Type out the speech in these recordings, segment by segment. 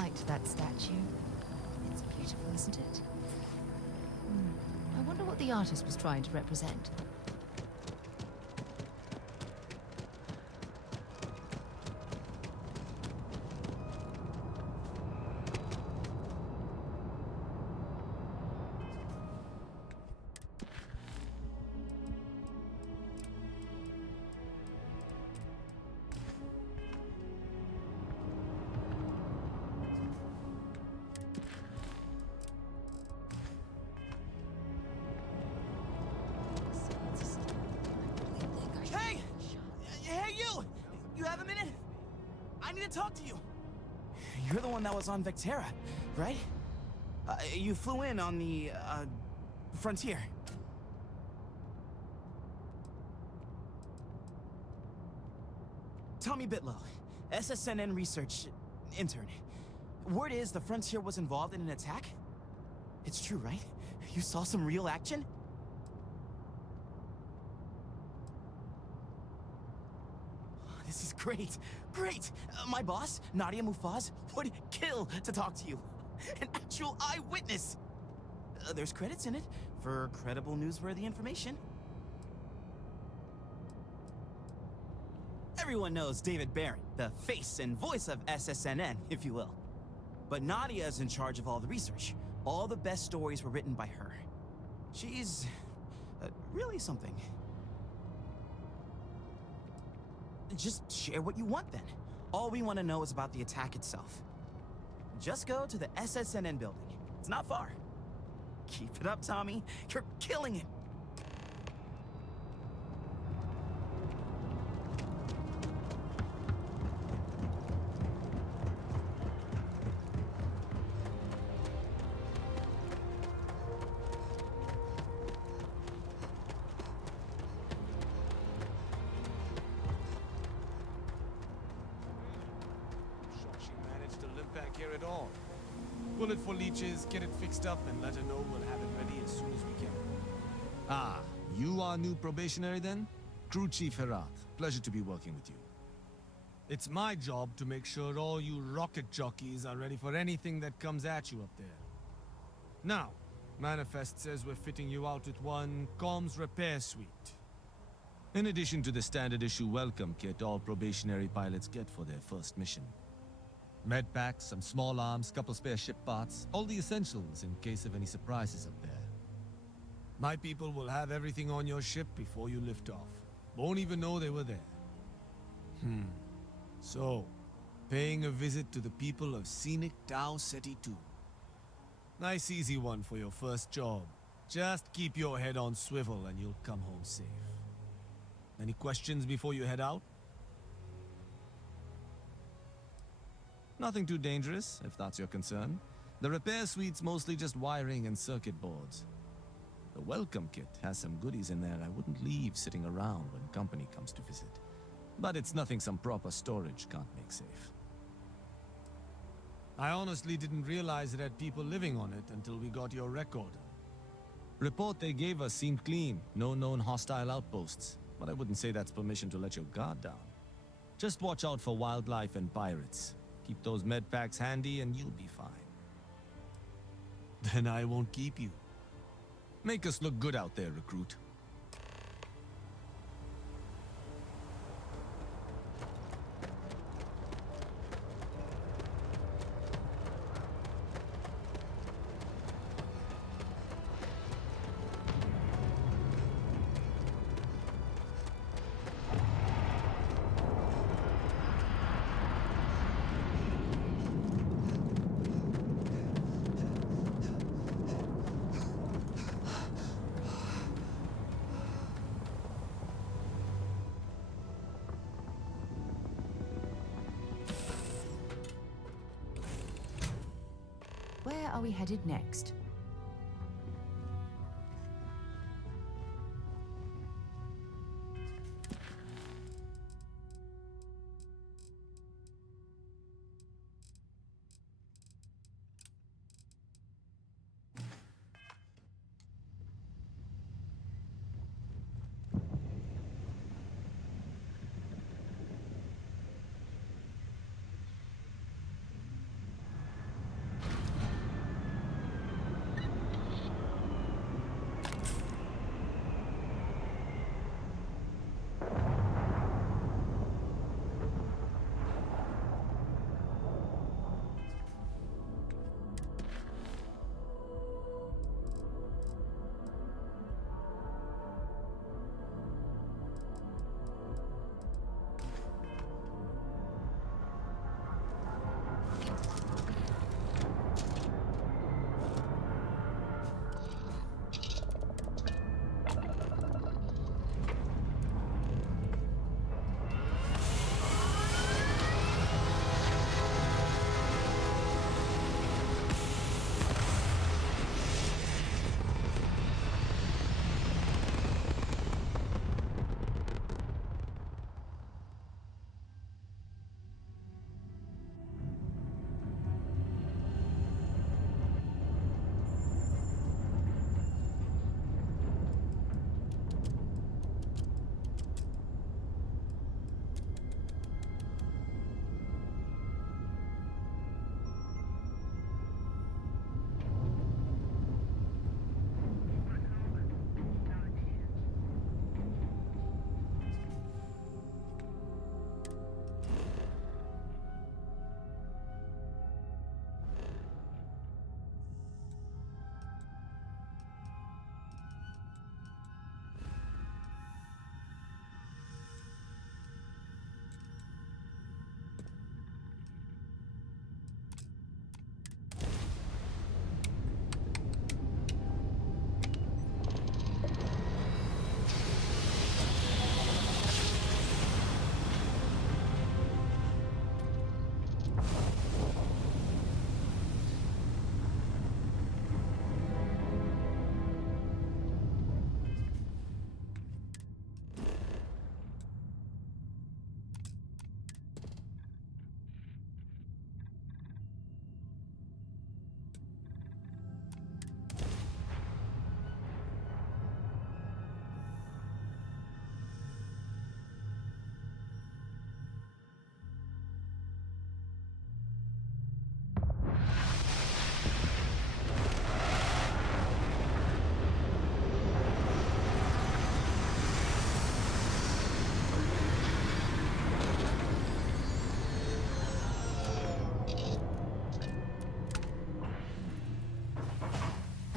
liked that statue. It's beautiful, isn't it? I wonder what the artist was trying to represent. You have a minute? I need to talk to you. You're the one that was on Vectera, right? You flew in on the, Frontier. Tommy Bitlow, SSNN research intern. Word is the Frontier was involved in an attack? It's true, right? You saw some real action? This is great. Great! My boss, Nadia Mufaz, would kill to talk to you. An actual eyewitness! There's credits in it for credible, newsworthy information. Everyone knows David Barron, the face and voice of SSNN, if you will. But Nadia is in charge of all the research. All the best stories were written by her. She's really something. Just share what you want then. All we want to know is about the attack itself. Just go to the SSNN building. It's not far. Keep it up, Tommy. You're killing it. Back here at all. Bullet for leeches, get it fixed up, and let her know we'll have it ready as soon as we can. Ah, you are new probationary then? Crew Chief Herat, pleasure to be working with you. It's my job to make sure all you rocket jockeys are ready for anything that comes at you up there. Now, Manifest says we're fitting you out with one comms repair suite. In addition to the standard issue welcome kit all probationary pilots get for their first mission. Med packs, some small arms, couple spare ship parts, all the essentials in case of any surprises up there. My people will have everything on your ship before you lift off. Won't even know they were there. So, paying a visit to the people of scenic Tau Ceti 2. Nice easy one for your first job. Just keep your head on swivel and you'll come home safe. Any questions before you head out? Nothing too dangerous, if that's your concern. The repair suite's mostly just wiring and circuit boards. The welcome kit has some goodies in there I wouldn't leave sitting around when company comes to visit. But it's nothing some proper storage can't make safe. I honestly didn't realize it had people living on it until we got your record. Report they gave us seemed clean, no known hostile outposts. But I wouldn't say that's permission to let your guard down. Just watch out for wildlife and pirates. Keep those med packs handy and you'll be fine. Then I won't keep you. Make us look good out there, recruit. Where are we headed next?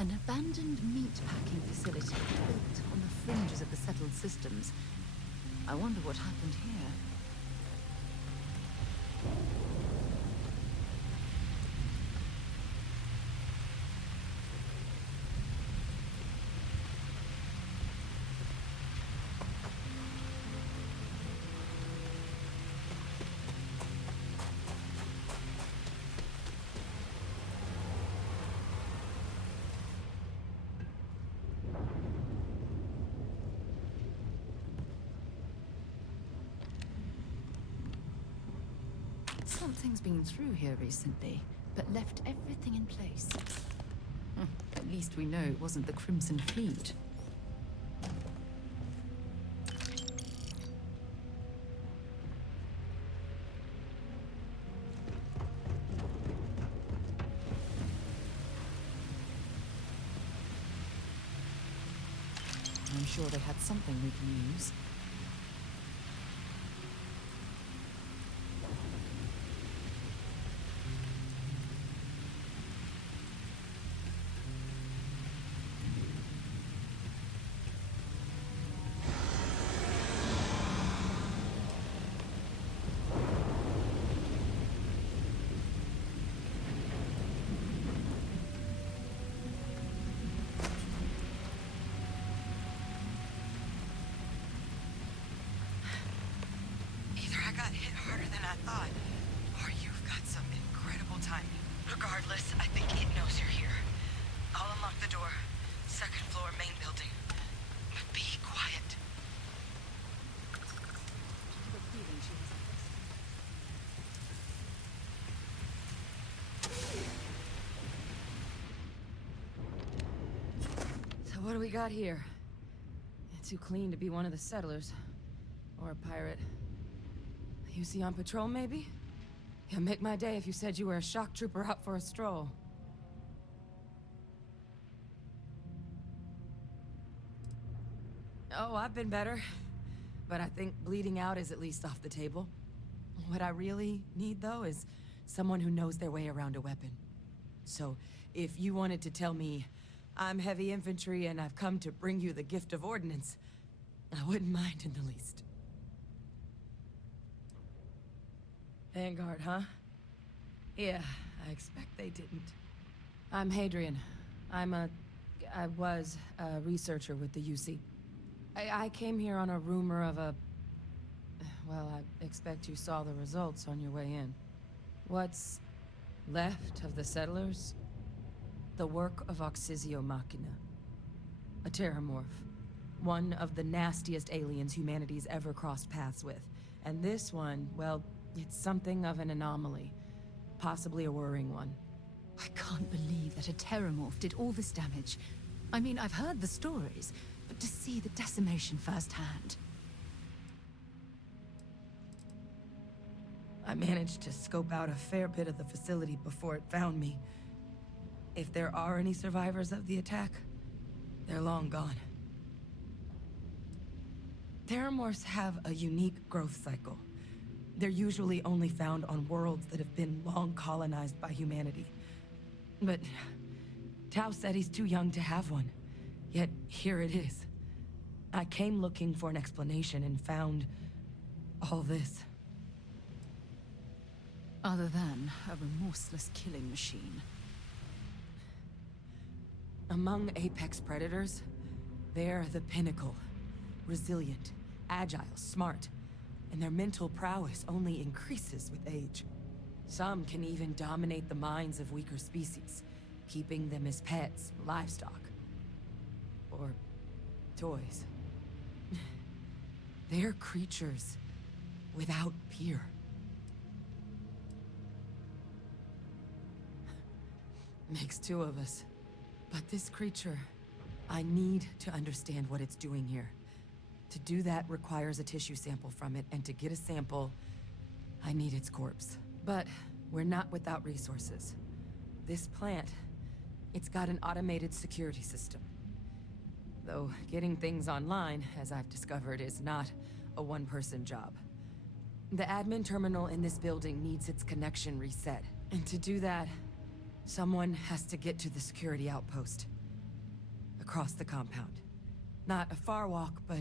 An abandoned meat-packing facility built on the fringes of the settled systems. I wonder what happened here. Something's been through here recently, but left everything in place. At least we know it wasn't the Crimson Fleet. I'm sure they had something we can use. Either I got hit harder than I thought, or you've got some incredible timing. Regardless, I think it knows you're here. I'll unlock the door. Second floor, main building. But be quiet. So what do we got here? Too clean to be one of the settlers. Or a pirate. You see on patrol, maybe? It'd make my day if you said you were a shock trooper out for a stroll. Oh, I've been better. But I think bleeding out is at least off the table. What I really need, though, is someone who knows their way around a weapon. So, if you wanted to tell me, I'm heavy infantry and I've come to bring you the gift of ordnance, I wouldn't mind in the least. Vanguard, huh? Yeah, I expect they didn't. I'm Hadrian. I was a researcher with the UC. I came here on a rumor of a... Well, I expect you saw the results on your way in. What's left of the settlers? The work of Oxysio Machina. A terramorph. One of the nastiest aliens humanity's ever crossed paths with. And this one, well, it's something of an anomaly. Possibly a worrying one. I can't believe that a terramorph did all this damage. I mean, I've heard the stories, but to see the decimation firsthand. I managed to scope out a fair bit of the facility before it found me. If there are any survivors of the attack, they're long gone. Terramorphs have a unique growth cycle. They're usually only found on worlds that have been long colonized by humanity. But Tau said he's too young to have one. Yet here it is. I came looking for an explanation and found all this. Other than a remorseless killing machine. Among apex predators, they're the pinnacle. Resilient, agile, smart, and their mental prowess only increases with age. Some can even dominate the minds of weaker species, keeping them as pets, livestock, or toys. They're creatures without peer. Makes two of us. But this creature, I need to understand what it's doing here. To do that requires a tissue sample from it, and to get a sample, I need its corpse. But we're not without resources. This plant, it's got an automated security system. Though getting things online, as I've discovered, is not a one-person job. The admin terminal in this building needs its connection reset. And to do that, someone has to get to the security outpost. across the compound. Not a far walk, but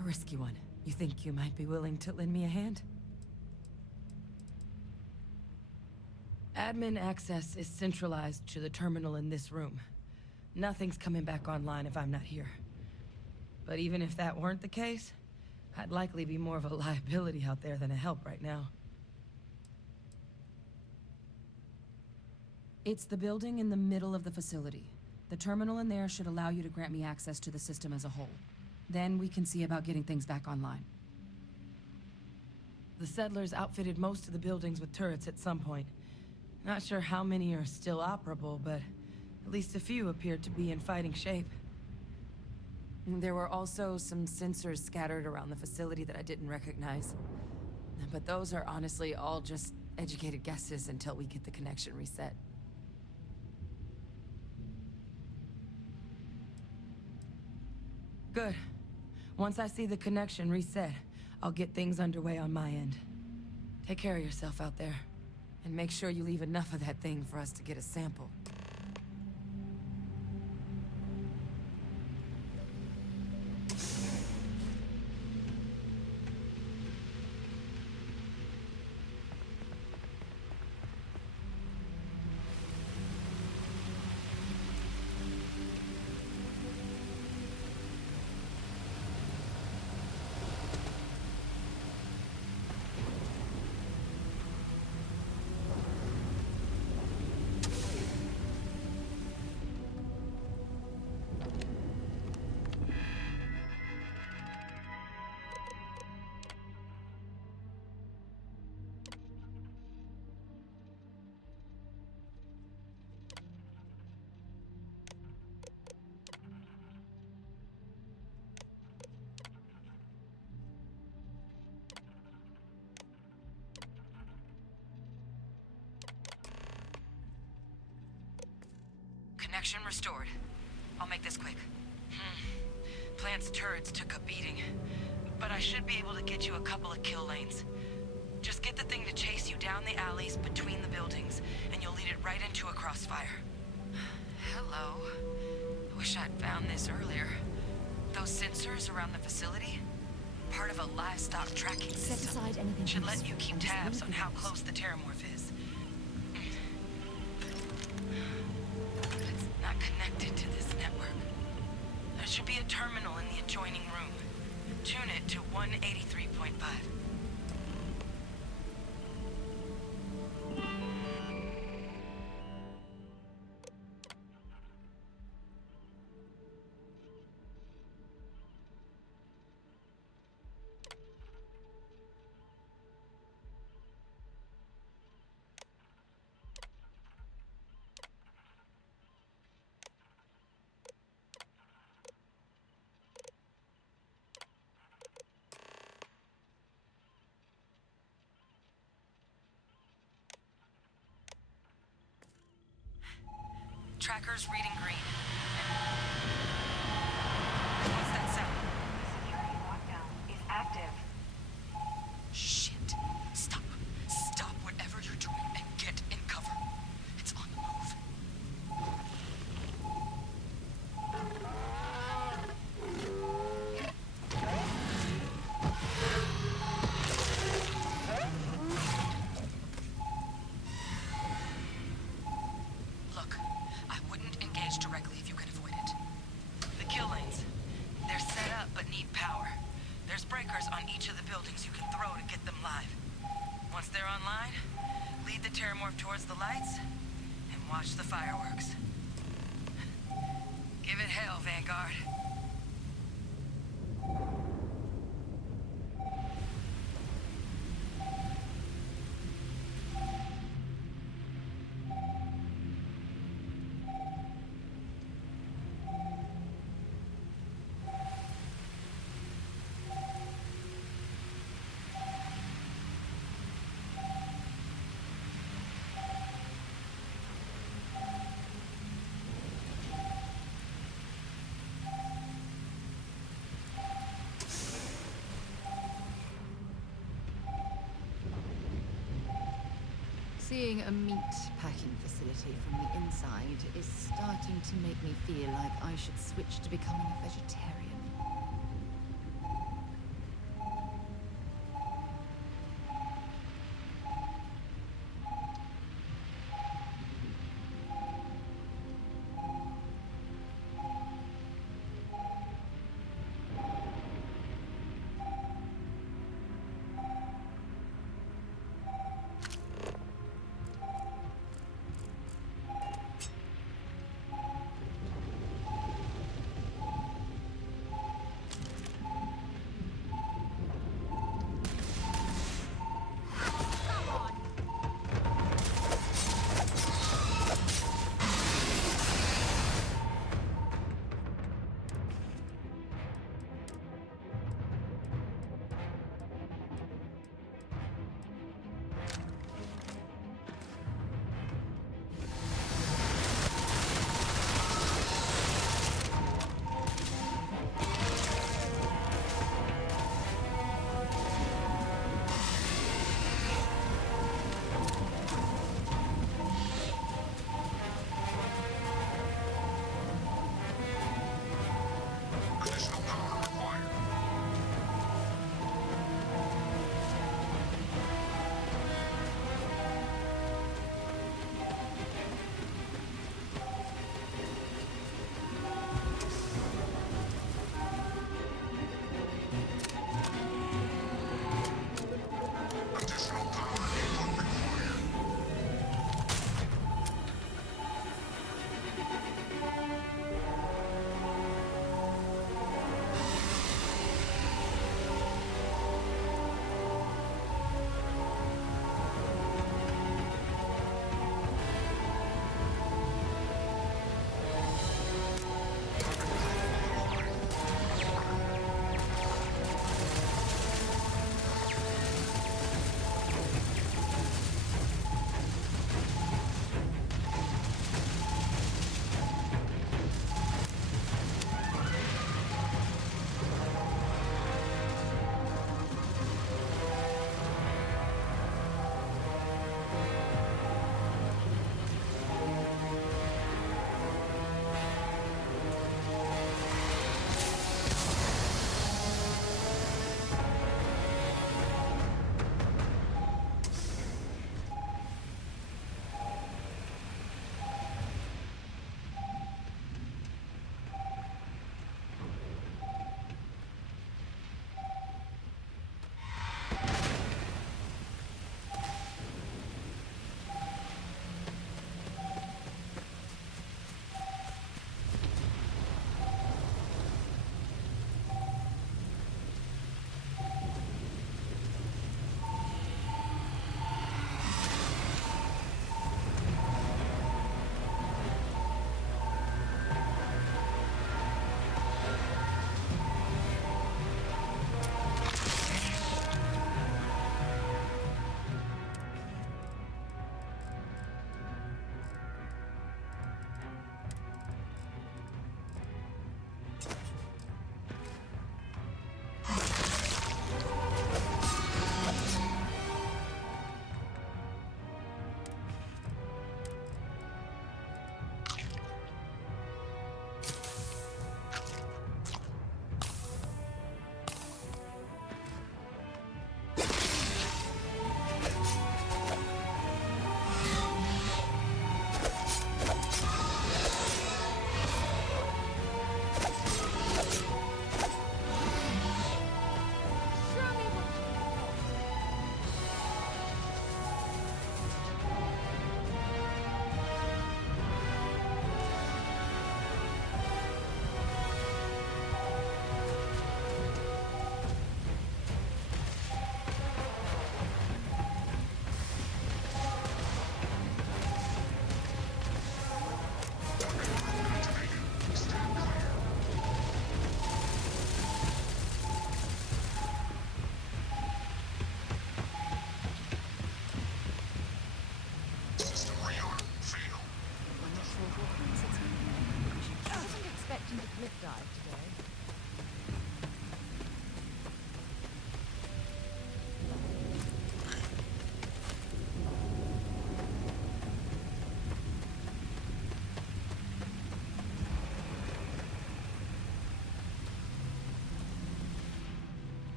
a risky one. You think you might be willing to lend me a hand? Admin access is centralized to the terminal in this room. Nothing's coming back online if I'm not here. But even if that weren't the case, I'd likely be more of a liability out there than a help right now. It's the building in the middle of the facility. The terminal in there should allow you to grant me access to the system as a whole. Then we can see about getting things back online. The settlers outfitted most of the buildings with turrets at some point. Not sure how many are still operable, but at least a few appear to be in fighting shape. There were also some sensors scattered around the facility that I didn't recognize. But those are honestly all just educated guesses until we get the connection reset. Good. Once I see the connection reset, I'll get things underway on my end. Take care of yourself out there. And make sure you leave enough of that thing for us to get a sample. Connection restored. I'll make this quick. Plant's turrets took a beating, but I should be able to get you a couple of kill lanes. Just get the thing to chase you down the alleys between the buildings, and you'll lead it right into a crossfire. Hello. Wish I'd found this earlier. Those sensors around the facility? Part of a livestock tracking Set system. aside anything Should let you useful keep and just tabs on leave how the close the terramorph is. But it's not connected to this network. There should be a terminal in the adjoining room. Tune it to 183.5. Tracker's reading green. What's that sound? Security lockdown is active. Shit. Stop. Stop whatever you're doing and get in cover. It's on the move. Look, I wouldn't engage directly if you could avoid it. The kill lanes. They're set up but need power. There's breakers on each of the buildings you can throw to get them live. Once they're online, lead the terramorph towards the lights and watch the fireworks. Give it hell, Vanguard. Seeing a meat packing facility from the inside is starting to make me feel like I should switch to becoming a vegetarian.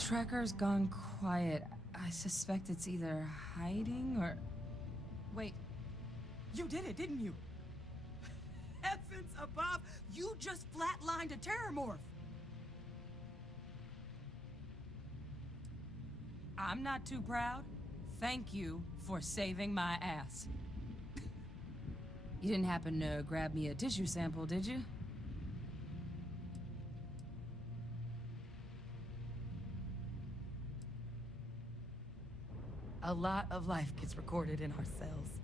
Tracker's gone quiet. I suspect it's either hiding or... Wait. You did it, didn't you? Heavens above! You just flatlined a terramorph! I'm not too proud. Thank you for saving my ass. You didn't happen to grab me a tissue sample, did you? A lot of life gets recorded in our cells.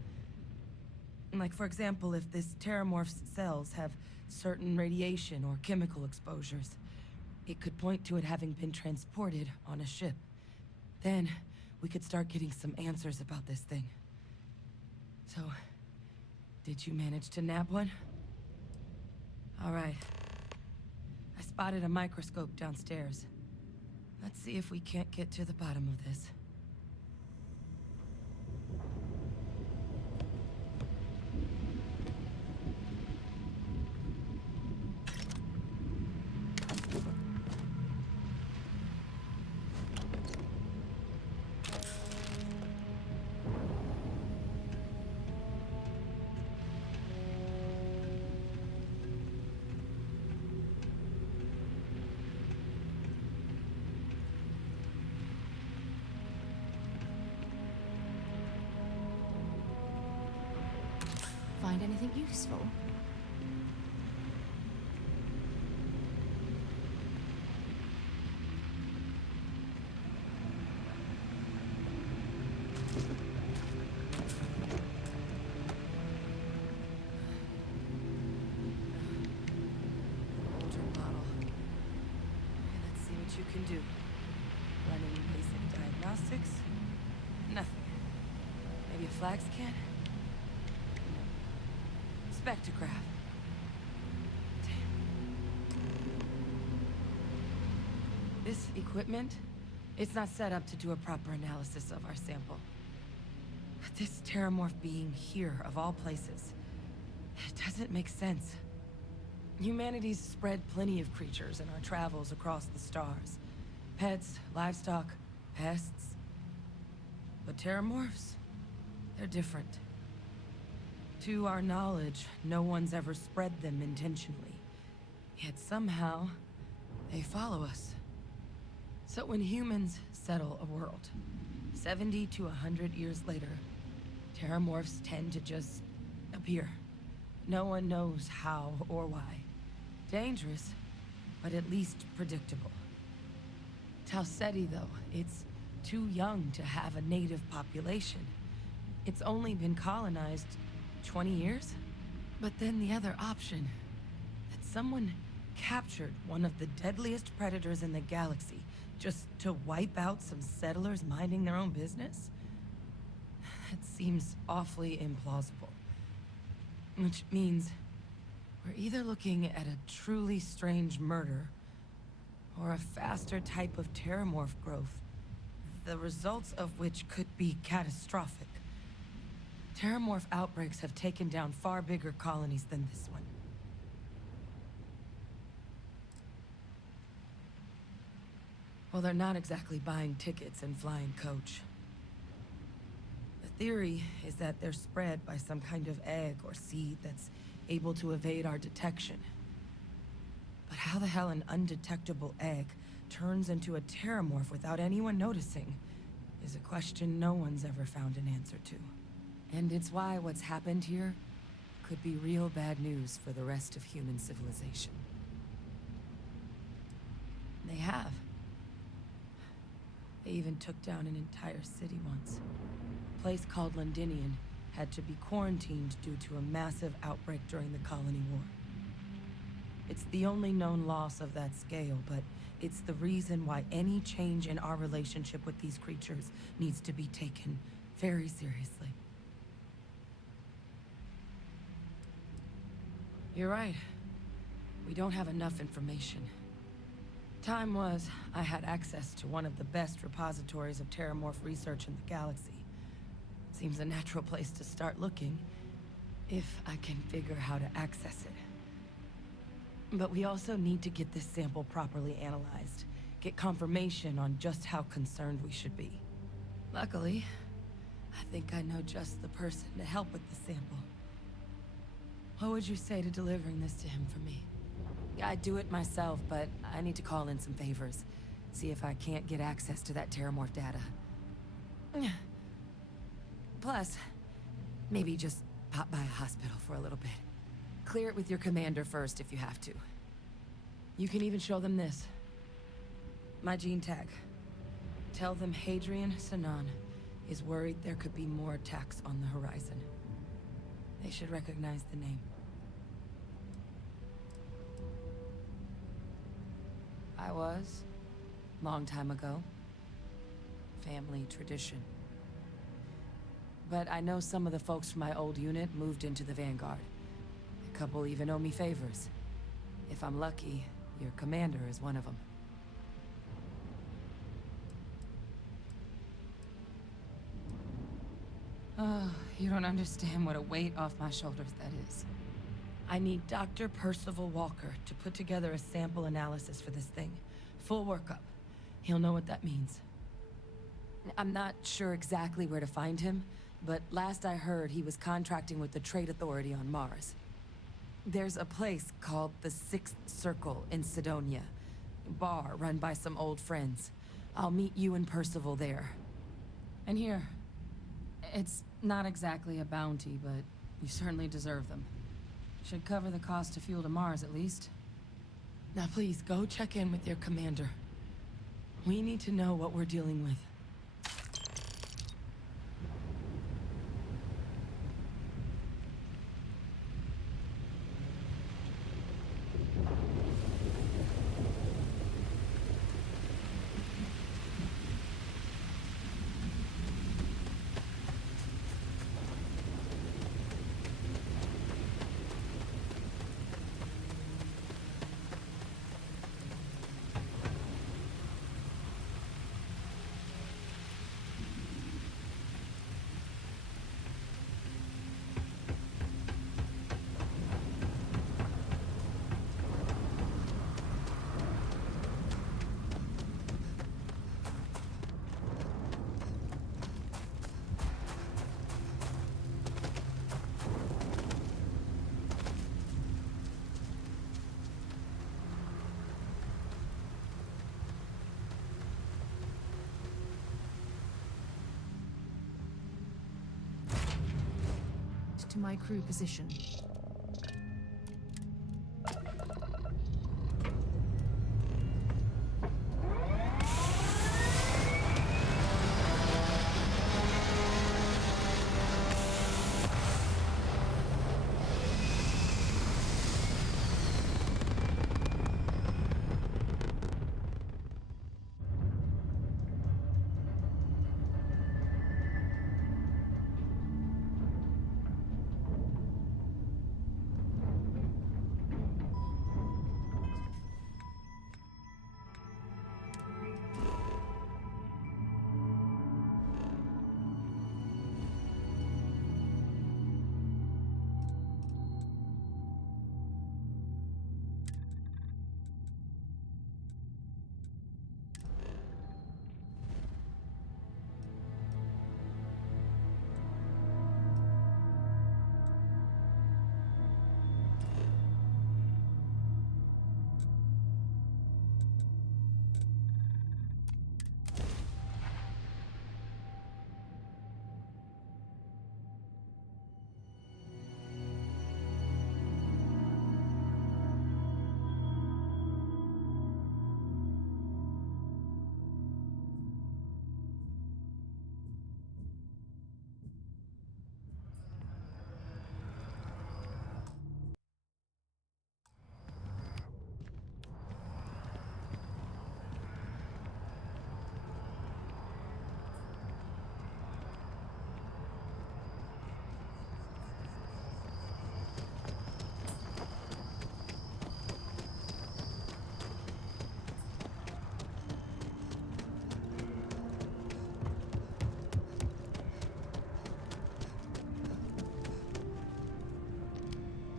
Like, for example, if this terramorph's cells have certain radiation or chemical exposures, it could point to it having been transported on a ship. Then, we could start getting some answers about this thing. So, did you manage to nab one? All right. I spotted a microscope downstairs. Let's see if we can't get to the bottom of this. Find anything useful? Water bottle. Okay, let's see what you can do. Running basic diagnostics? Nothing. Maybe a flax can? Spectrograph. This equipment, it's not set up to do a proper analysis of our sample. But this terramorph being here, of all places, it doesn't make sense. Humanity's spread plenty of creatures in our travels across the stars. Pets, livestock, pests. But terramorphs, they're different. To our knowledge, no one's ever spread them intentionally. Yet somehow, they follow us. So when humans settle a world, 70 to 100 years later, terramorphs tend to just appear. No one knows how or why. Dangerous, but at least predictable. Tau Ceti, though, it's too young to have a native population. It's only been colonized 20 years? But then the other option, that someone captured one of the deadliest predators in the galaxy just to wipe out some settlers minding their own business? That seems awfully implausible. Which means we're either looking at a truly strange murder or a faster type of terramorph growth, the results of which could be catastrophic. Terramorph outbreaks have taken down far bigger colonies than this one. Well, they're not exactly buying tickets and flying coach. The theory is that they're spread by some kind of egg or seed that's able to evade our detection. But how the hell an undetectable egg turns into a terramorph without anyone noticing is a question no one's ever found an answer to. And it's why what's happened here could be real bad news for the rest of human civilization. They have. They even took down an entire city once. A place called Londinian had to be quarantined due to a massive outbreak during the Colony War. It's the only known loss of that scale, but it's the reason why any change in our relationship with these creatures needs to be taken very seriously. You're right. We don't have enough information. Time was, I had access to one of the best repositories of terramorph research in the galaxy. Seems a natural place to start looking, if I can figure how to access it. But we also need to get this sample properly analyzed, get confirmation on just how concerned we should be. Luckily, I think I know just the person to help with the sample. What would you say to delivering this to him for me? I'd do it myself, but I need to call in some favors. See if I can't get access to that Terramorph data. Plus, maybe just pop by a hospital for a little bit. Clear it with your commander first if you have to. You can even show them this. My gene tag. Tell them Hadrian Sanan is worried there could be more attacks on the horizon. They should recognize the name. I was. Long time ago. Family tradition. But I know some of the folks from my old unit moved into the Vanguard. A couple even owe me favors. If I'm lucky, your commander is one of them. Oh, you don't understand what a weight off my shoulders that is. I need Dr. Percival Walker to put together a sample analysis for this thing. Full workup. He'll know what that means. I'm not sure exactly where to find him, but last I heard he was contracting with the Trade Authority on Mars. There's a place called the Sixth Circle in Sidonia. A bar run by some old friends. I'll meet you and Percival there. And here, it's not exactly a bounty, but you certainly deserve them. Should cover the cost of fuel to Mars, at least. Now please, go check in with your commander. We need to know what we're dealing with. To my crew position.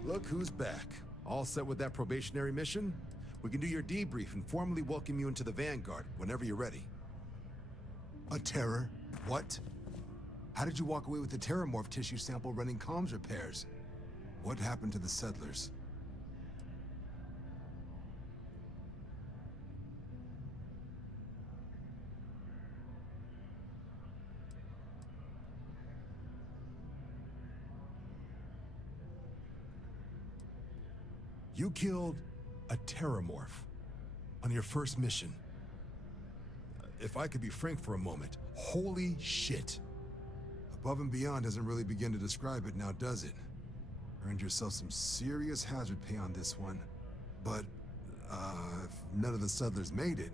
Look who's back. All set with that probationary mission? We can do your debrief and formally welcome you into the Vanguard whenever you're ready. A terror? What? How did you walk away with the terramorph tissue sample running comms repairs? What happened to the settlers? You killed a terramorph on your first mission. If I could be frank for a moment, holy shit. Above and beyond doesn't really begin to describe it now, does it? Earned yourself some serious hazard pay on this one. But, if none of the settlers made it,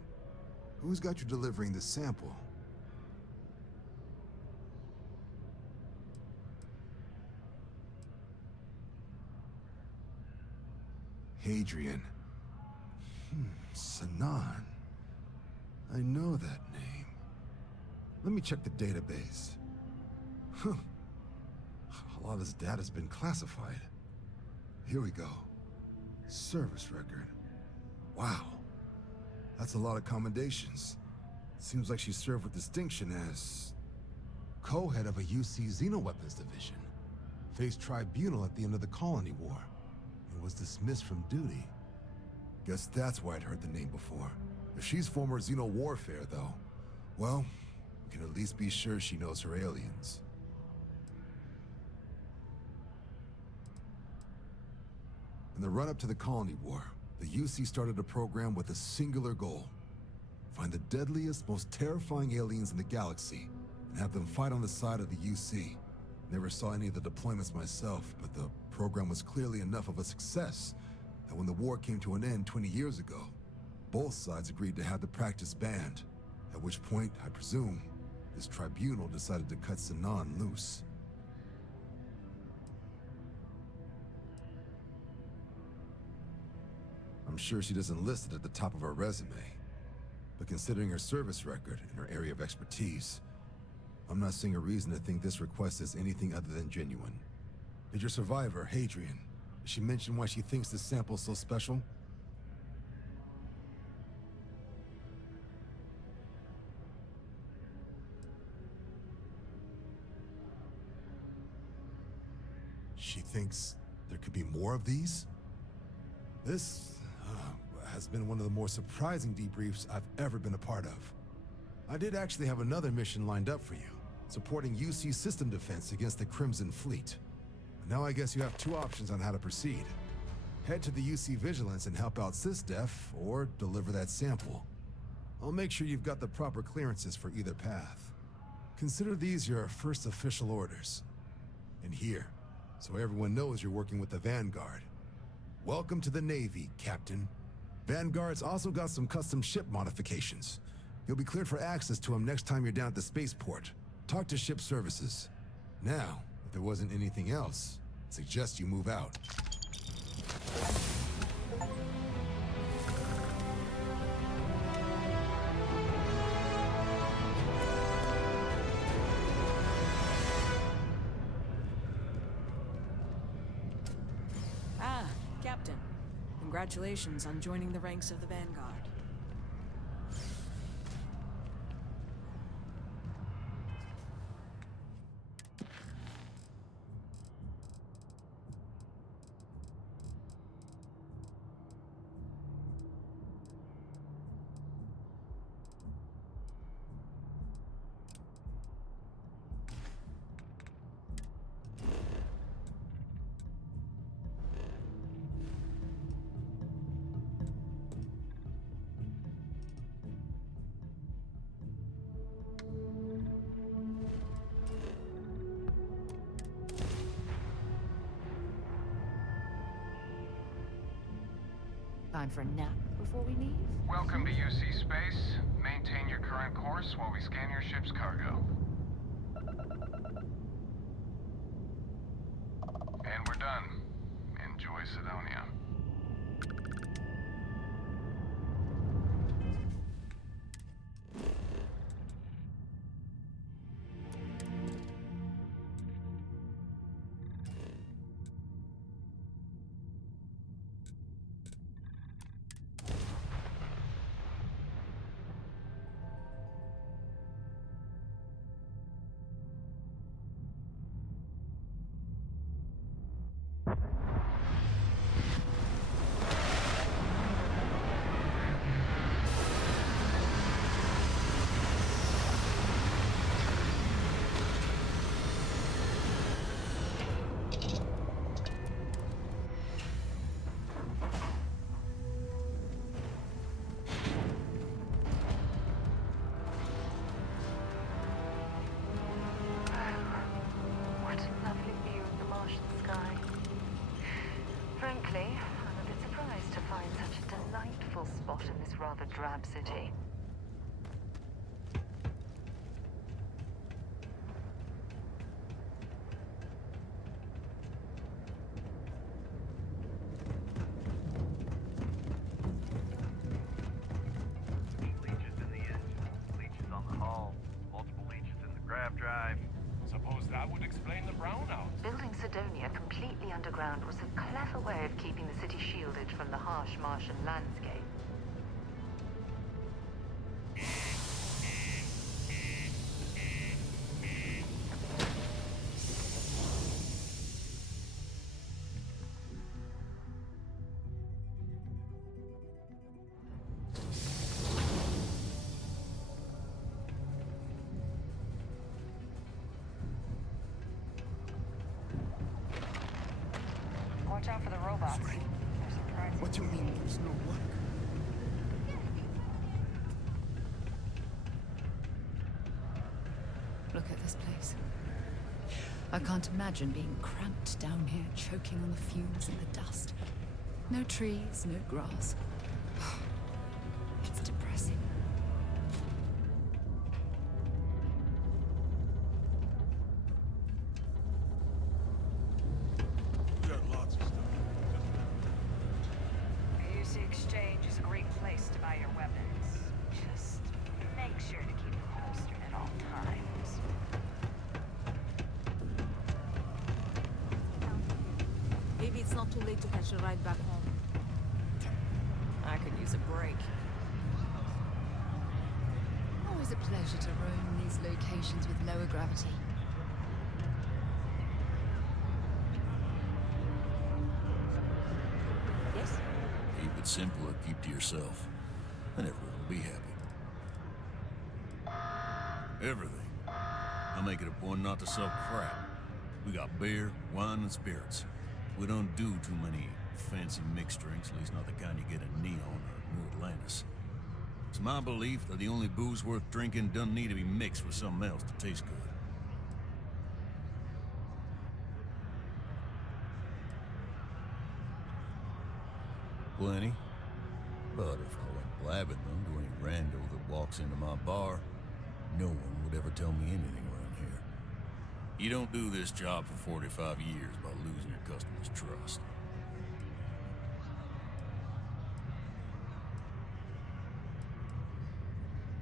who's got you delivering the sample? Hadrian. Sanan. I know that name. Let me check the database. Huh. A lot of this data's been classified. Here we go. Service record. Wow. That's a lot of commendations. Seems like she served with distinction as co-head of a UC Xenoweapons division. Faced tribunal at the end of the Colony War. And was dismissed from duty. Guess that's why I'd heard the name before. If she's former Xeno warfare, though, well, we can at least be sure she knows her aliens. In the run-up to the Colony War, the UC started a program with a singular goal. Find the deadliest, most terrifying aliens in the galaxy, and have them fight on the side of the UC. Never saw any of the deployments myself, but the program was clearly enough of a success that when the war came to an end 20 years ago, both sides agreed to have the practice banned, at which point, I presume, this tribunal decided to cut Sanan loose. I'm sure she doesn't list it at the top of her resume, but considering her service record and her area of expertise, I'm not seeing a reason to think this request is anything other than genuine. Did your survivor, Hadrian, did she mention why she thinks this sample's so special? She thinks there could be more of these? This has been one of the more surprising debriefs I've ever been a part of. I did actually have another mission lined up for you, supporting UC system defense against the Crimson Fleet. Now I guess you have two options on how to proceed. Head to the UC Vigilance and help out SysDef, or deliver that sample. I'll make sure you've got the proper clearances for either path. Consider these your first official orders. And here, so everyone knows you're working with the Vanguard. Welcome to the Navy, Captain. Vanguard's also got some custom ship modifications. You'll be cleared for access to them next time you're down at the spaceport. Talk to ship services. Now, if there wasn't anything else, I suggest you move out. Ah, Captain. Congratulations on joining the ranks of the Vanguard. Time for a nap before we leave? Welcome to UC Space. Maintain your current course while we scan your ship's cargo. And we're done. Enjoy Sidonia. drive. Suppose that would explain the brownouts. Building Sidonia completely underground was a clever way of keeping the city shielded from the harsh Martian landscape. Watch out for the robots. They're surprising. What do you mean there's no work? Look at this place. I can't imagine being cramped down here, choking on the fumes and the dust. No trees, no grass. It's depressing. We got lots of stuff. The UC Exchange is a great place to buy your weapons. Just make sure to keep them holstered at all times. Maybe it's not too late to catch a ride back home. I could use a break. Always a pleasure to roam these locations with lower gravity. Yes? Keep it simple and keep to yourself, and everyone will be happy. Everything. I make it a point not to sell crap. We got beer, wine, and spirits. We don't do too many fancy mixed drinks, at least not the kind you get in Neon or New Atlantis. It's my belief that the only booze worth drinking doesn't need to be mixed with something else to taste good. Plenty. But if I went blabbing them to any rando that walks into my bar, no one would ever tell me anything around here. You don't do this job for 45 years by losing your customers' trust.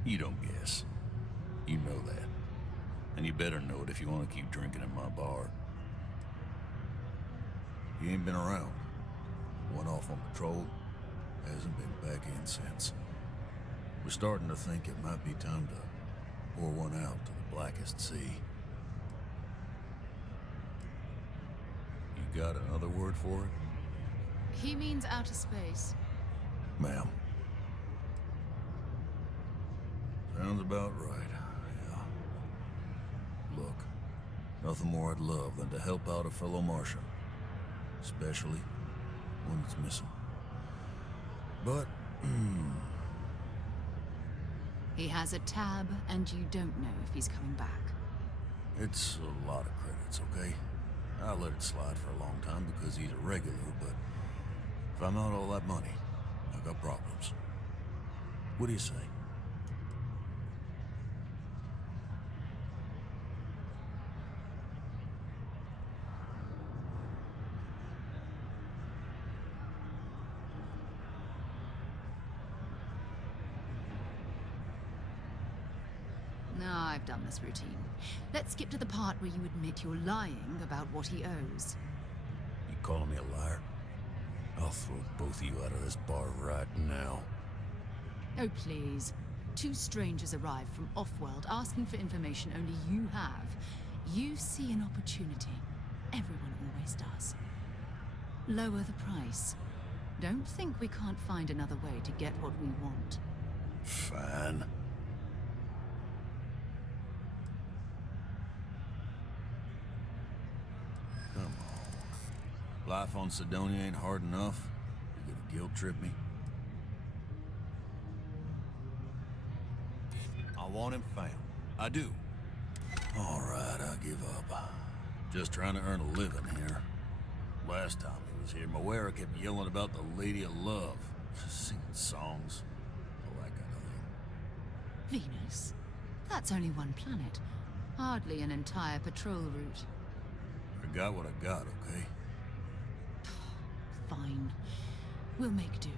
You don't guess. You know that. And you better know it if you want to keep drinking at my bar. You ain't been around. Went off on patrol. Hasn't been back in since. We're starting to think it might be time to pour one out to the blackest sea. You got another word for it? He means outer space. Ma'am. Sounds about right, yeah. Look, nothing more I'd love than to help out a fellow Martian. Especially one that's missing. But, He has a tab, and you don't know if he's coming back. it's a lot of credits, okay? I let it slide for a long time because he's a regular, but if I'm out all that money, I got problems. What do you say? No, I've done this routine. Let's skip to the part where you admit you're lying about what he owes. You calling me a liar? I'll throw both of you out of this bar right now. Oh, please. Two strangers arrive from off-world asking for information only you have. You see an opportunity. Everyone always does. Lower the price. Don't think we can't find another way to get what we want. Fine. Come on. Life on Sidonia ain't hard enough. You're gonna guilt trip me? I want him found. I do. All right, I give up. Just trying to earn a living here. Last time he was here, Moera kept yelling about the Lady of Love. Singing songs. All that kind of thing. Venus? That's only one planet. Hardly an entire patrol route. I got what I got, okay? Fine. We'll make do.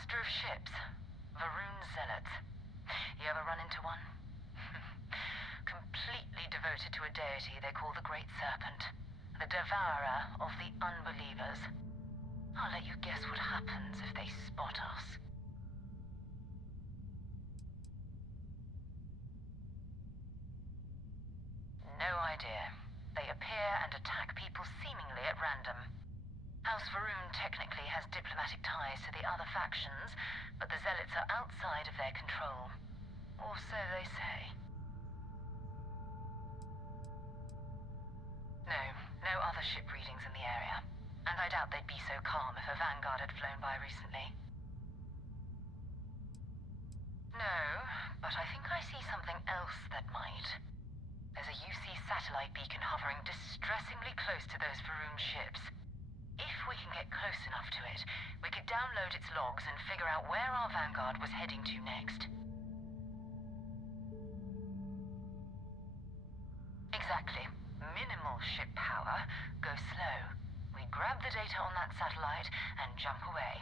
master of ships. Varun Zealots. You ever run into one? Completely devoted to a deity they call the Great Serpent. The devourer of the unbelievers. I'll let you guess what happens if they spot us. No idea. They appear and attack people seemingly at random. House Varun technically has diplomatic ties to the other factions, but the Zealots are outside of their control. Or so they say. No other ship readings in the area. And I doubt they'd be so calm if a Vanguard had flown by recently. No, but I think I see something else that might. There's a UC satellite beacon hovering distressingly close to those Varun ships. If we can get close enough to it, we could download its logs and figure out where our Vanguard was heading to next. Exactly. Minimal ship power, go slow. We grab the data on that satellite and jump away.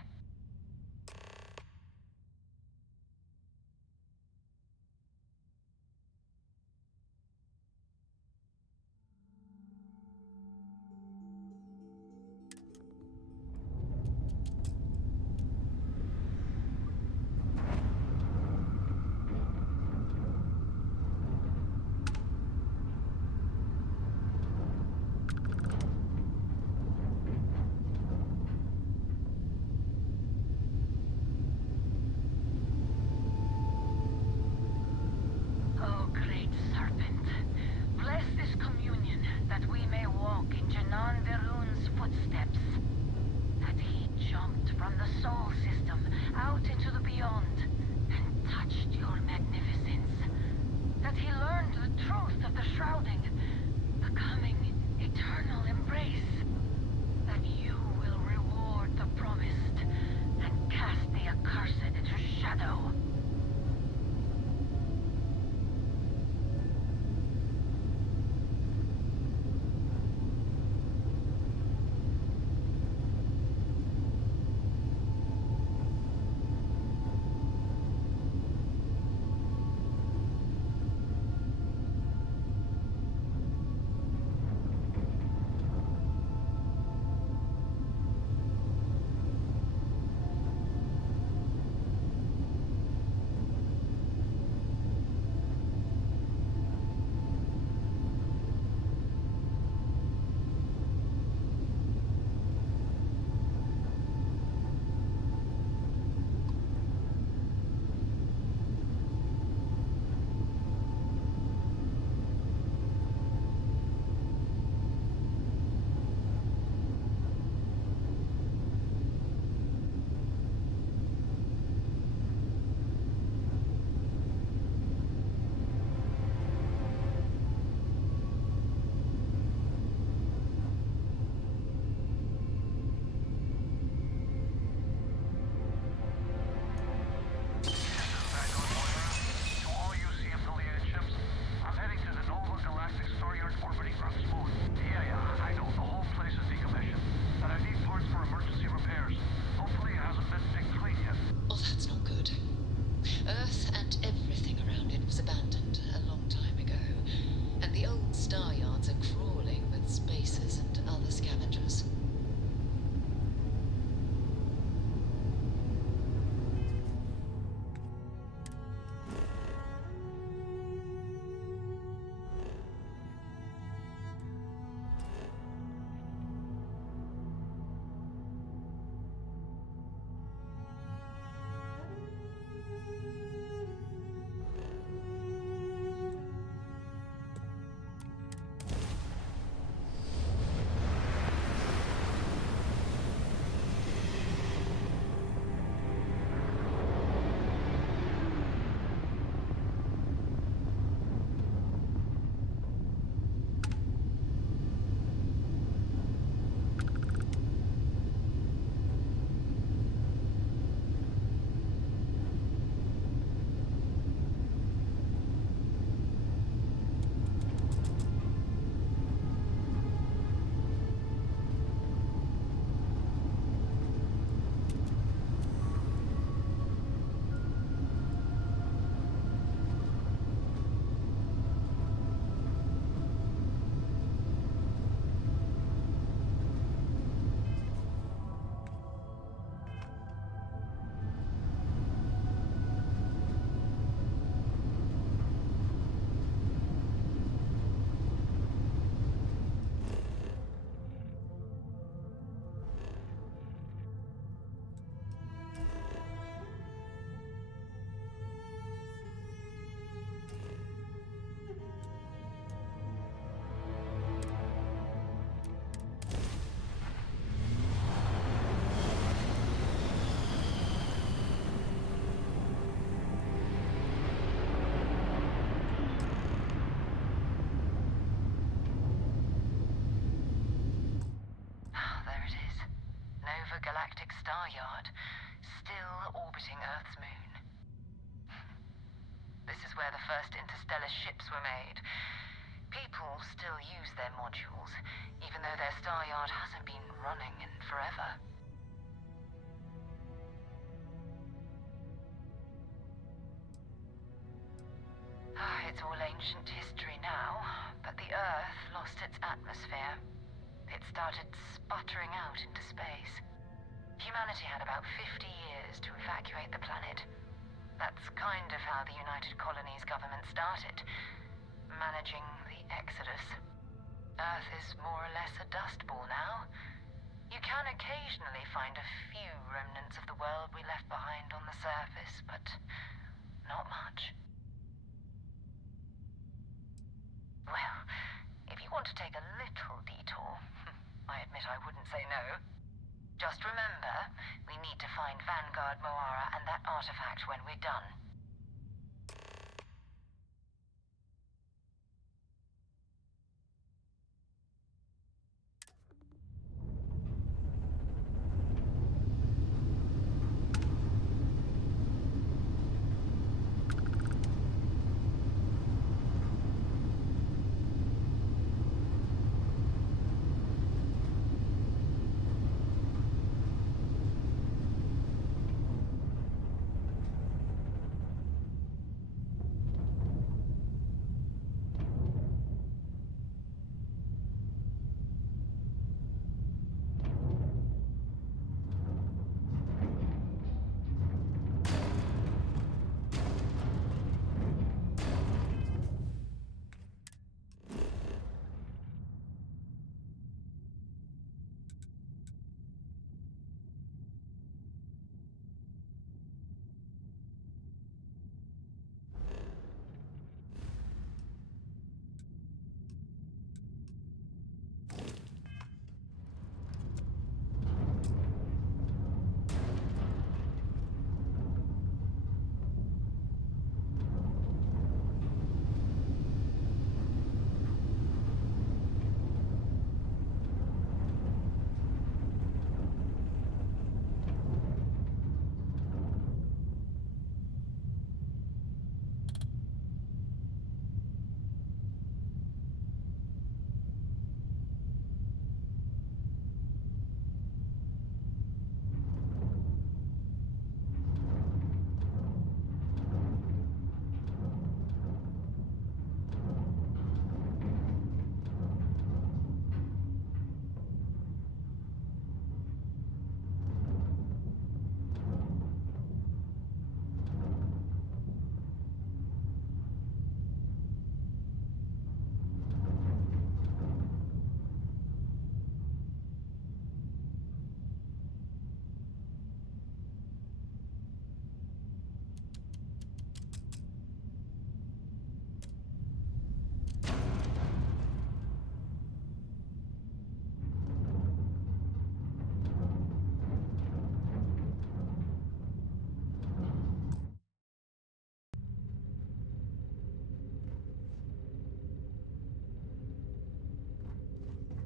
Oh, great serpent, bless this communion that we may walk in Janan Verun's footsteps. That he jumped from the Sol system out into the beyond and touched your magnificence. That he learned the truth of the shrouding, the coming eternal embrace. That you will reward the promised and cast the accursed into shadow. galactic star yard, still orbiting Earth's moon. This is where the first interstellar ships were made. People still use their modules, even though their star yard hasn't been running in forever. It's all ancient history now, but the Earth lost its atmosphere. It started sputtering out into space. Humanity had about 50 years to evacuate the planet. That's kind of how the United Colonies government started, managing the exodus. Earth is more or less a dust ball now. You can occasionally find a few remnants of the world we left behind on the surface, but not much. Well, if you want to take a little detour, I admit I wouldn't say no. Just remember, we need to find Vanguard Moara and that artifact when we're done.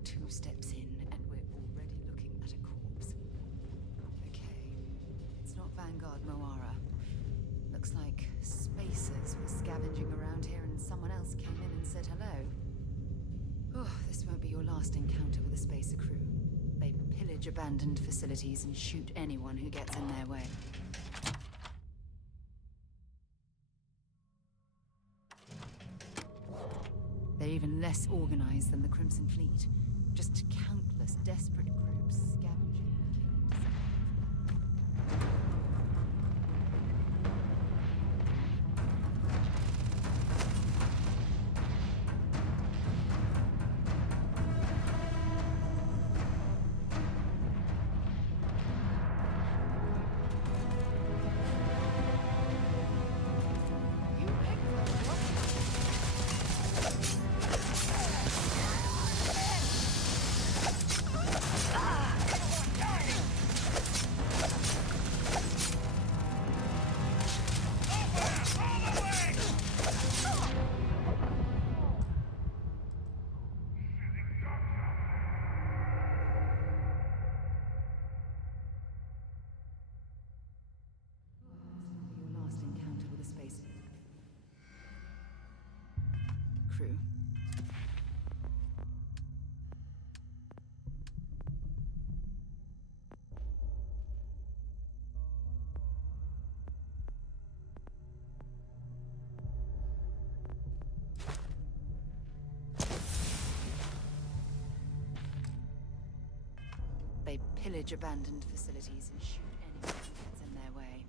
Two steps in, and we're already looking at a corpse. Okay, it's not Vanguard Moara. Looks like spacers were scavenging around here and someone else came in and said hello. Oh, this won't be your last encounter with a spacer crew. They pillage abandoned facilities and shoot anyone who gets in their way. They're even less organized than the Crimson Fleet. Just countless desperate groups scavenging and killing to survive. pillage abandoned facilities and shoot anyone who gets in their way.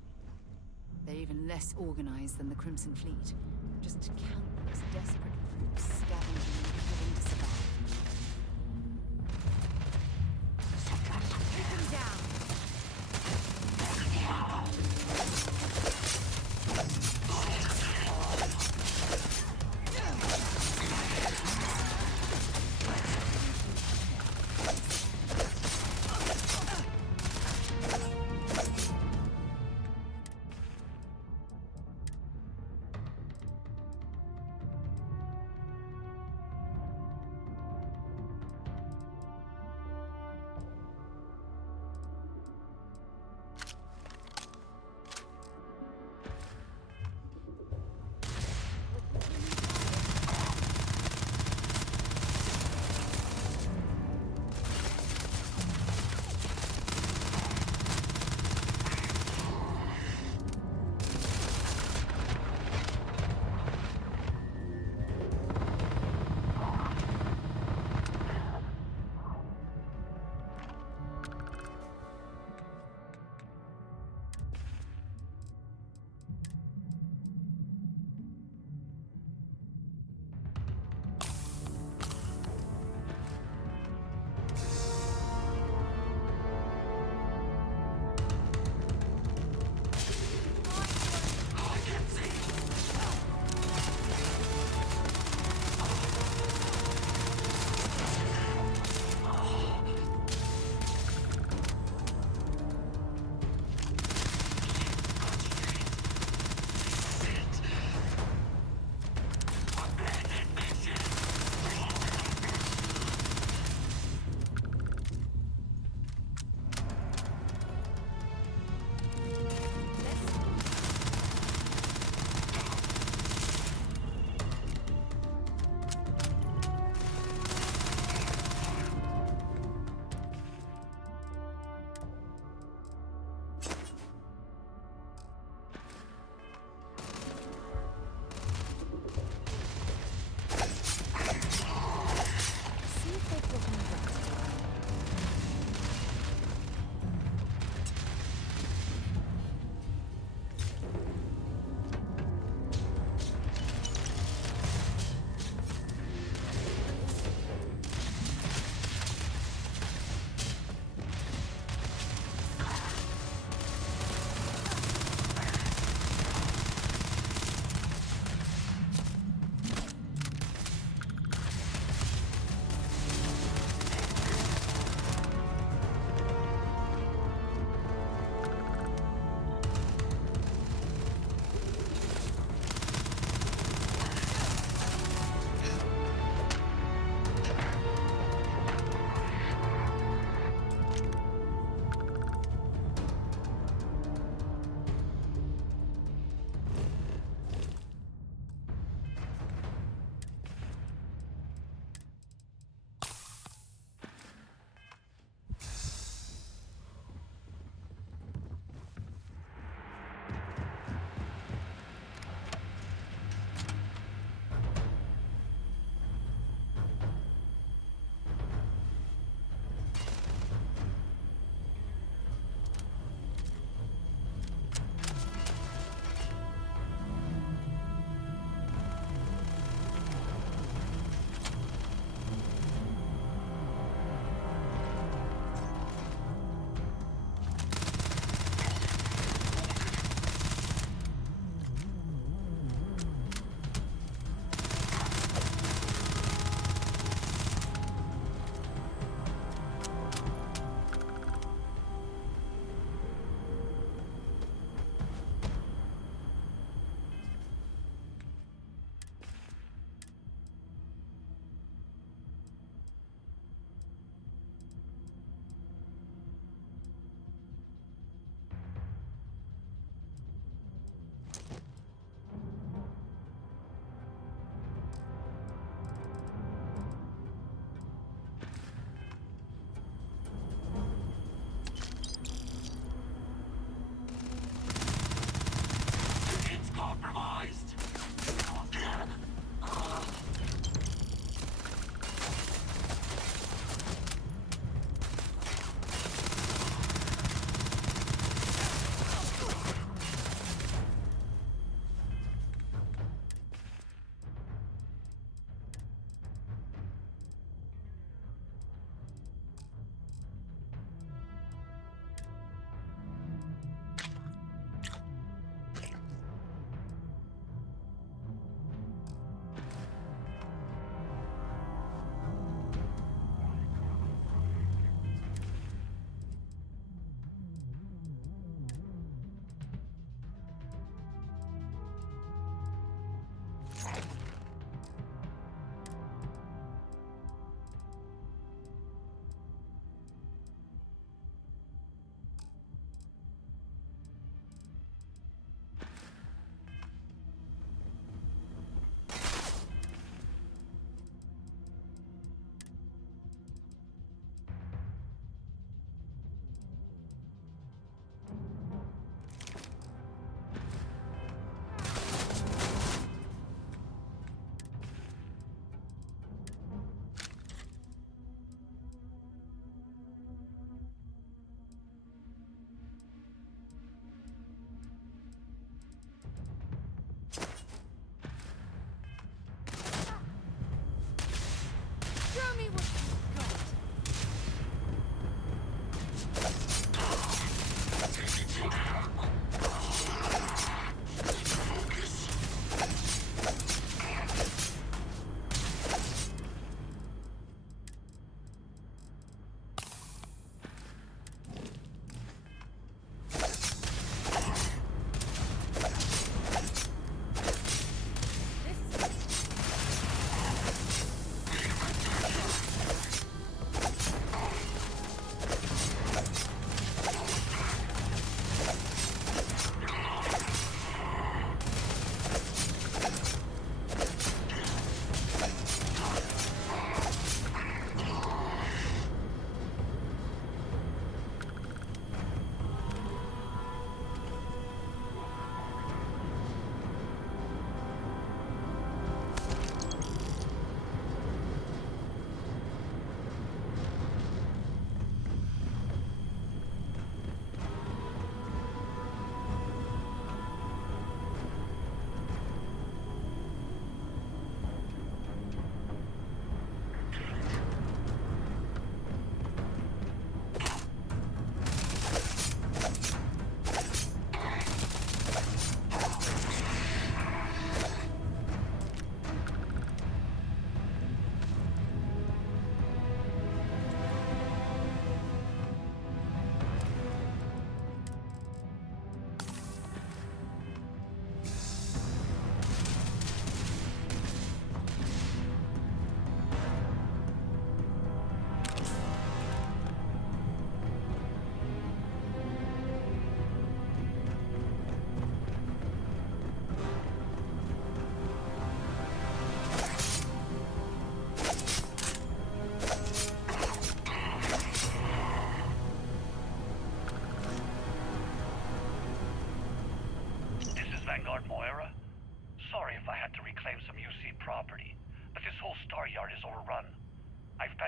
They're even less organized than the Crimson Fleet. Just countless desperate groups scavenging and killing to survive. Take them down!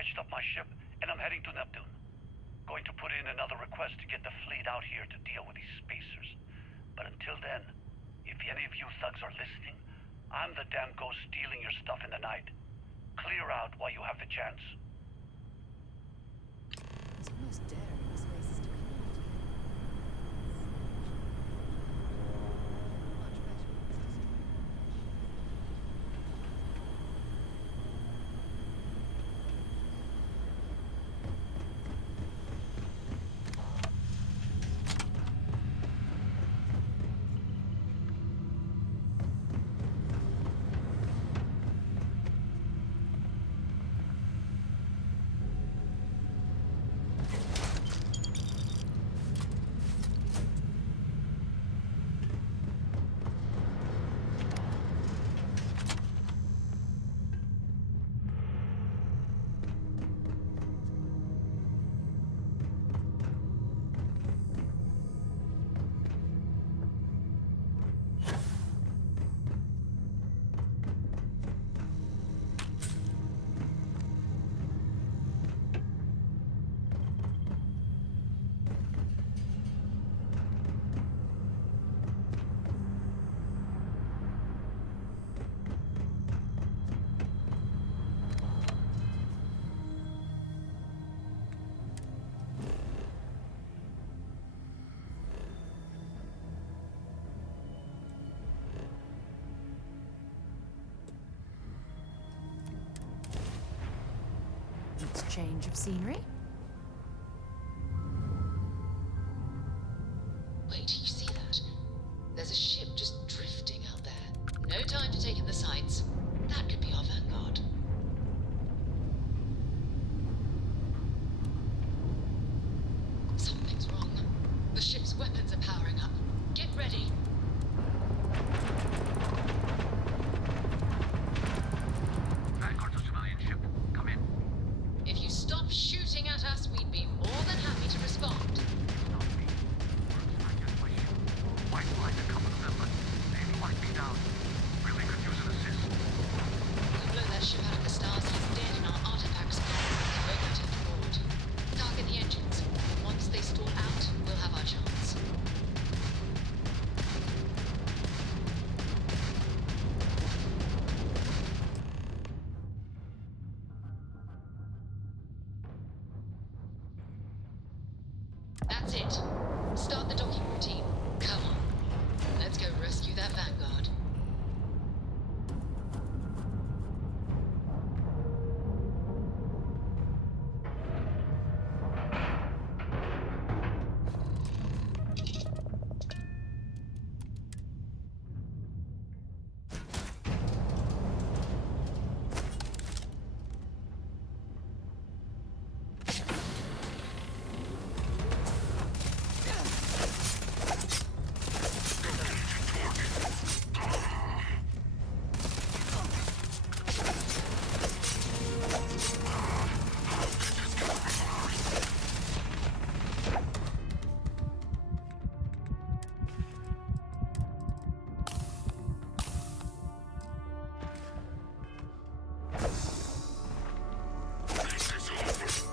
patched up my ship, and I'm heading to Neptune. Going to put in another request to get the fleet out here to deal with these spacers. But until then, if any of you thugs are listening, I'm the damn ghost stealing your stuff in the night. Clear out while you have the chance. It's almost daring the spaces to come out. Much better. It's change of scenery. Wait, you see that? There's a ship just drifting out there. No time to take in the sights. That could be our vanguard. Something's wrong. The ship's weapons are powering up. Get ready. Vanguard to civilian ship. Come in. If you stop shooting at us, we'd be more than happy to respond. Not me. First, I get my ship. White line a couple of them, but they've locked me down. Really could use an assist. We blow that ship out of the stars, he's dead and our artifacts gone. We won't get him forward. Target the engines. Once they stall out, we'll have our chance. That's it. Start the docking routine. Come on. Let's go rescue that vanguard. Let's do this.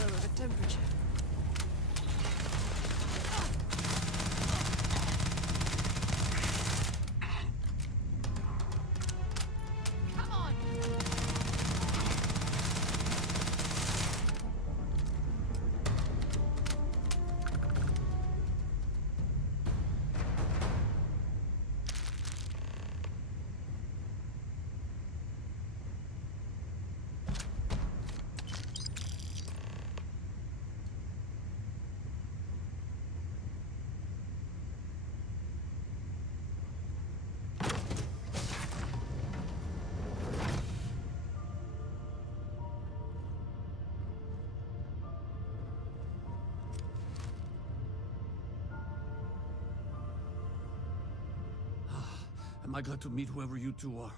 Lower the temperature. Come on. Am I glad to meet whoever you two are.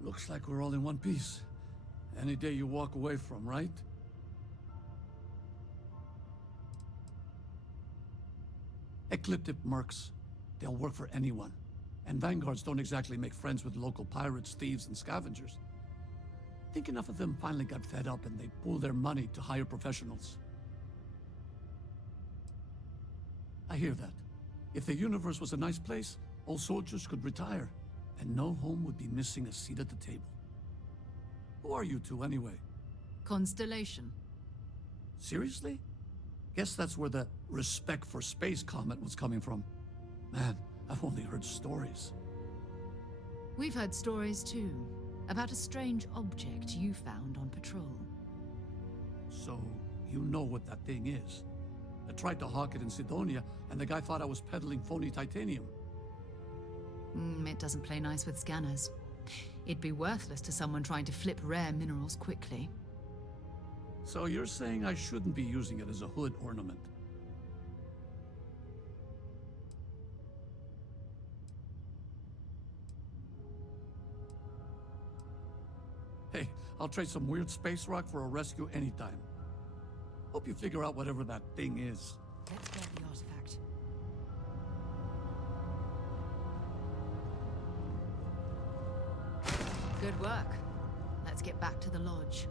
Looks like we're all in one piece. Any day you walk away from, right? Ecliptic mercs. They'll work for anyone. And vanguards don't exactly make friends with local pirates, thieves, and scavengers. I think enough of them finally got fed up and they pooled their money to hire professionals. I hear that. If the universe was a nice place, all soldiers could retire, and no home would be missing a seat at the table. Who are you two, anyway? Constellation. Seriously? Guess that's where the respect for space comment was coming from. Man, I've only heard stories. We've heard stories too, about a strange object you found on patrol. So, you know what that thing is? I tried to hawk it in Sidonia, and the guy thought I was peddling phony titanium. It doesn't play nice with scanners. It'd be worthless to someone trying to flip rare minerals quickly. So you're saying I shouldn't be using it as a hood ornament? Hey, I'll trade some weird space rock for a rescue anytime. Hope you figure out whatever that thing is. Let's grab the artifact. Good work. Let's get back to the lodge.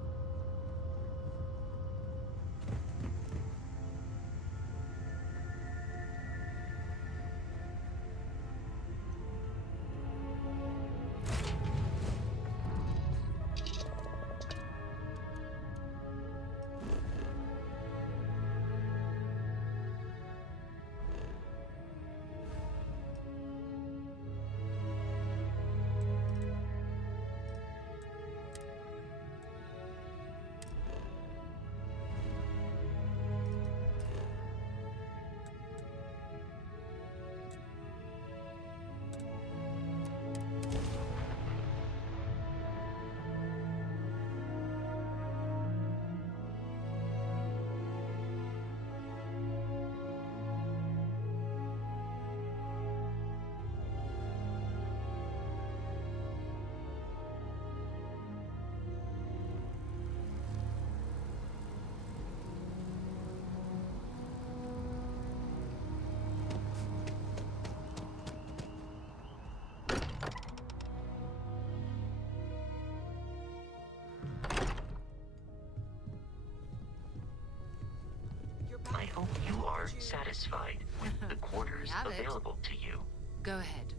I hope you are satisfied with the quarters available to you. Go ahead.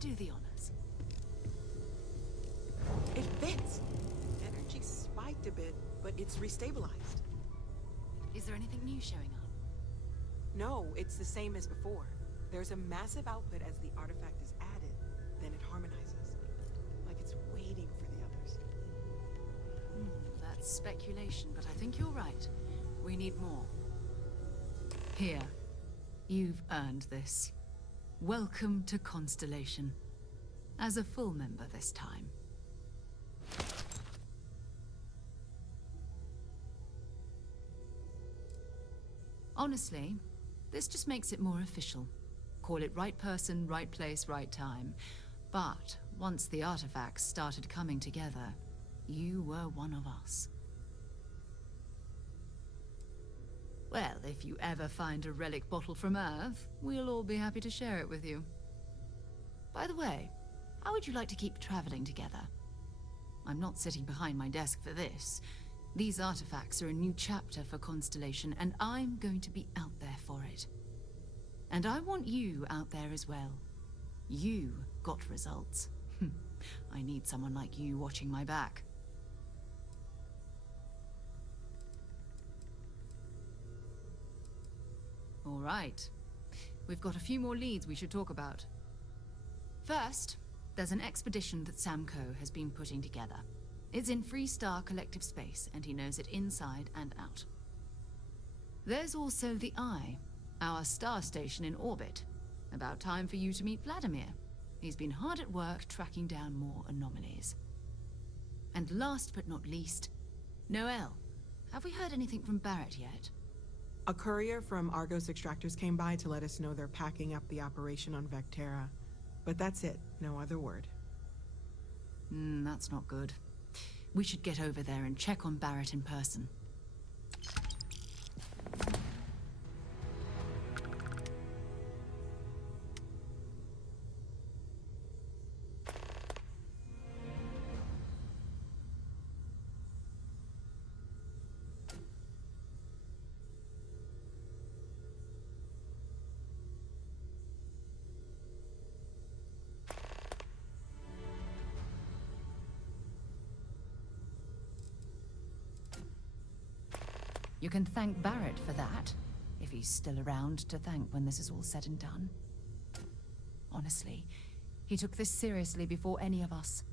Do the honors. It fits. Energy spiked a bit, but it's restabilized. Is there anything new showing up? No, it's the same as before. There's a massive output as the artifact is added, then it harmonizes. Like it's waiting for the others. That's speculation, but I think you're right. We need more. Here. You've earned this. Welcome to Constellation. As a full member this time. Honestly, this just makes it more official. Call it right person, right place, right time. But once the artifacts started coming together, you were one of us. Well, if you ever find a relic bottle from Earth, we'll all be happy to share it with you. By the way, how would you like to keep traveling together? I'm not sitting behind my desk for this. These artifacts are a new chapter for Constellation, and I'm going to be out there for it. And I want you out there as well. You got results. I need someone like you watching my back. All right. We've got a few more leads we should talk about. First, there's an expedition that Samco has been putting together. It's in Freestar Collective Space, and he knows it inside and out. There's also the Eye, our star station in orbit. About time for you to meet Vladimir. He's been hard at work tracking down more anomalies. And last but not least, Noel. Have we heard anything from Barrett yet? A courier from Argos Extractors came by to let us know they're packing up the operation on Vectera. But that's it. No other word. That's not good. We should get over there and check on Barrett in person. You can thank Barrett for that, if he's still around to thank when this is all said and done. Honestly, he took this seriously before any of us.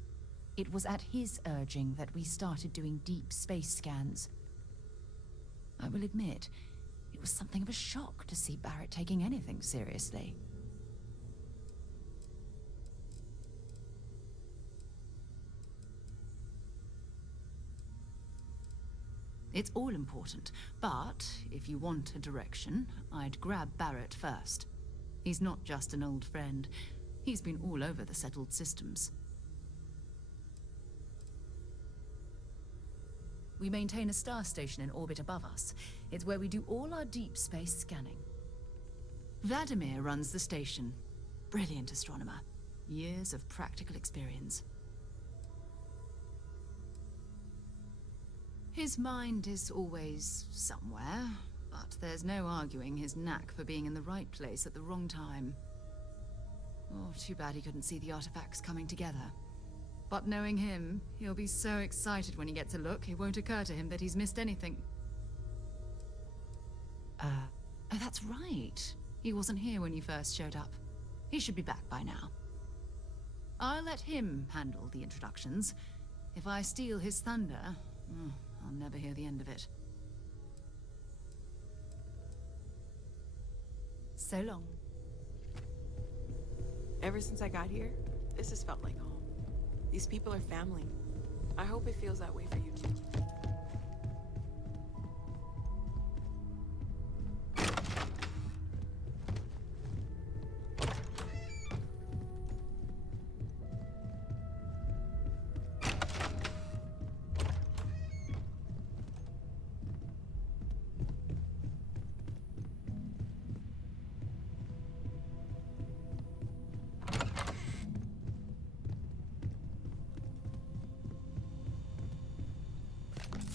It was at his urging that we started doing deep space scans. I will admit, it was something of a shock to see Barrett taking anything seriously. It's all important, but if you want a direction, I'd grab Barrett first. He's not just an old friend. He's been all over the settled systems. We maintain a star station in orbit above us. It's where we do all our deep space scanning. Vladimir runs the station. Brilliant astronomer. Years of practical experience. His mind is always somewhere, but there's no arguing his knack for being in the right place at the wrong time. Oh, too bad he couldn't see the artifacts coming together. But knowing him, he'll be so excited when he gets a look, it won't occur to him that he's missed anything. Oh, that's right. He wasn't here when you first showed up. He should be back by now. I'll let him handle the introductions. If I steal his thunder, I'll never hear the end of it. So long. Ever since I got here, this has felt like home. These people are family. I hope it feels that way for you too.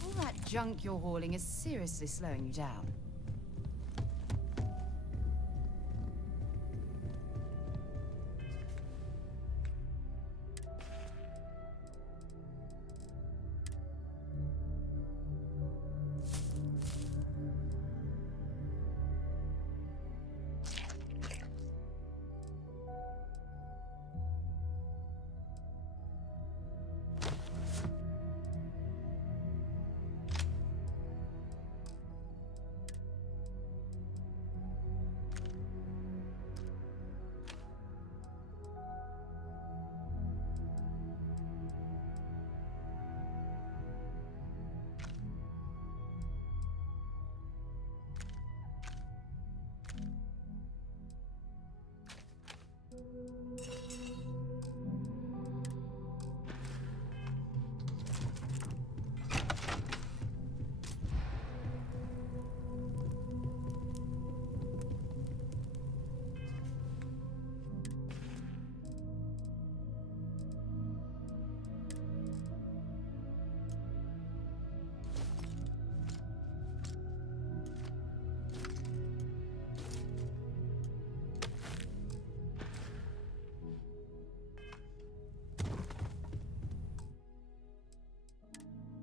All that junk you're hauling is seriously slowing you down.